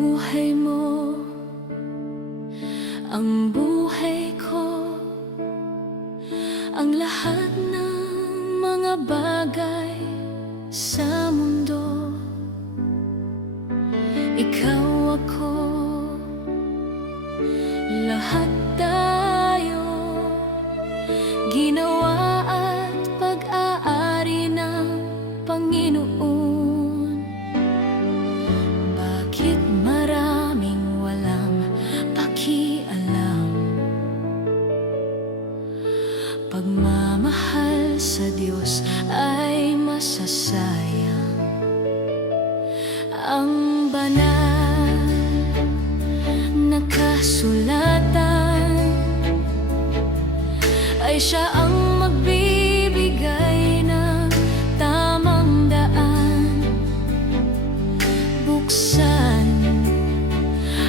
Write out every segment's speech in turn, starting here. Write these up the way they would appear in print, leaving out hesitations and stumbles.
buhay mo, ang buhay ko, ang lahat ng mga bagay sa mundo. Ikaw, ako, lahat tayo ginawa at pag-aari ng Panginoon. Bakit maraming walang pakialam? Pagmamahal sa Diyos ay masasayang. Ang banal na kasulatan ay Siya ang magbibigay ng tamang daan. Buksan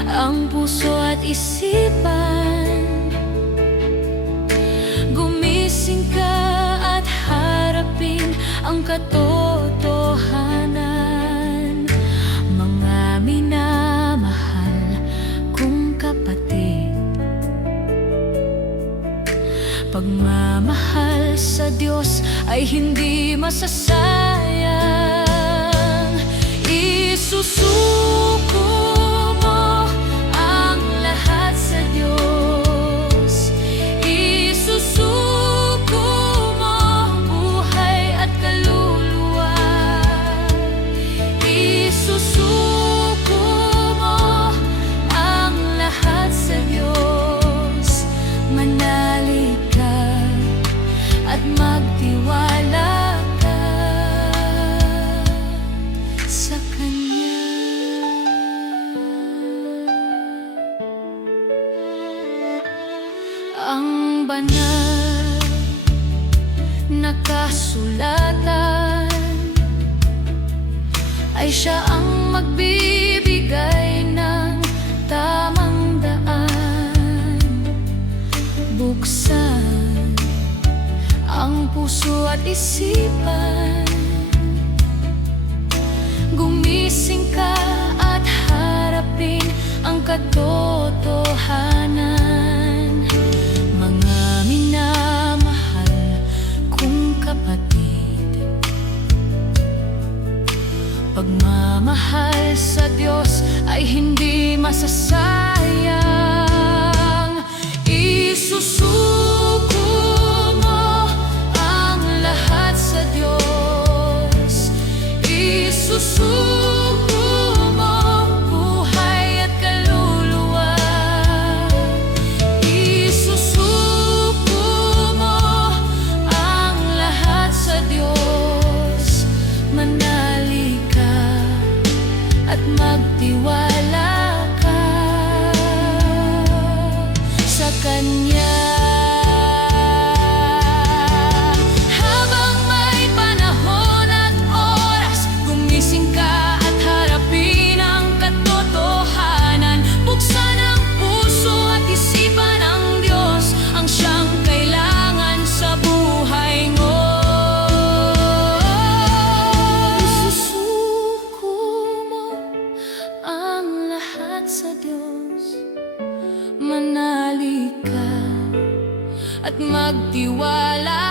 ang puso at isipan, gumising ka at harapin ang katotohanan. Mga minamahal kong kapatid, pagmamahal sa Diyos ay hindi masasayang. Isusuko mo ang lahat sa Diyos. Isusuko mo buhay at kaluluwa. Isusuko mo ang lahat sa Diyos. Manalig ka at magtiwala ka sa Kanya. Ang banal na kasulatan ay Siya ang magbibigay ng tamang daan. Buksan ang puso at isipan, gumising ka at harapin ang katotohanan. Mga minamahal kong kapatid, pagmamahal sa Diyos ay hindi masasayang. Isusuko mo ang lahat sa Diyos. Isusuko mo buhay at kaluluwa. Isusuko mo ang lahat sa Diyos. Manalig ka at magtiwala ka sa Kanya. Habang may panahon at oras, gumising ka at harapin ang katotohanan. Buksan ang puso at isipan ng Diyos, ang Siyang kailangan sa buhay mo. Isusuko mo ang lahat sa Diyos. Manalig ka at magtiwala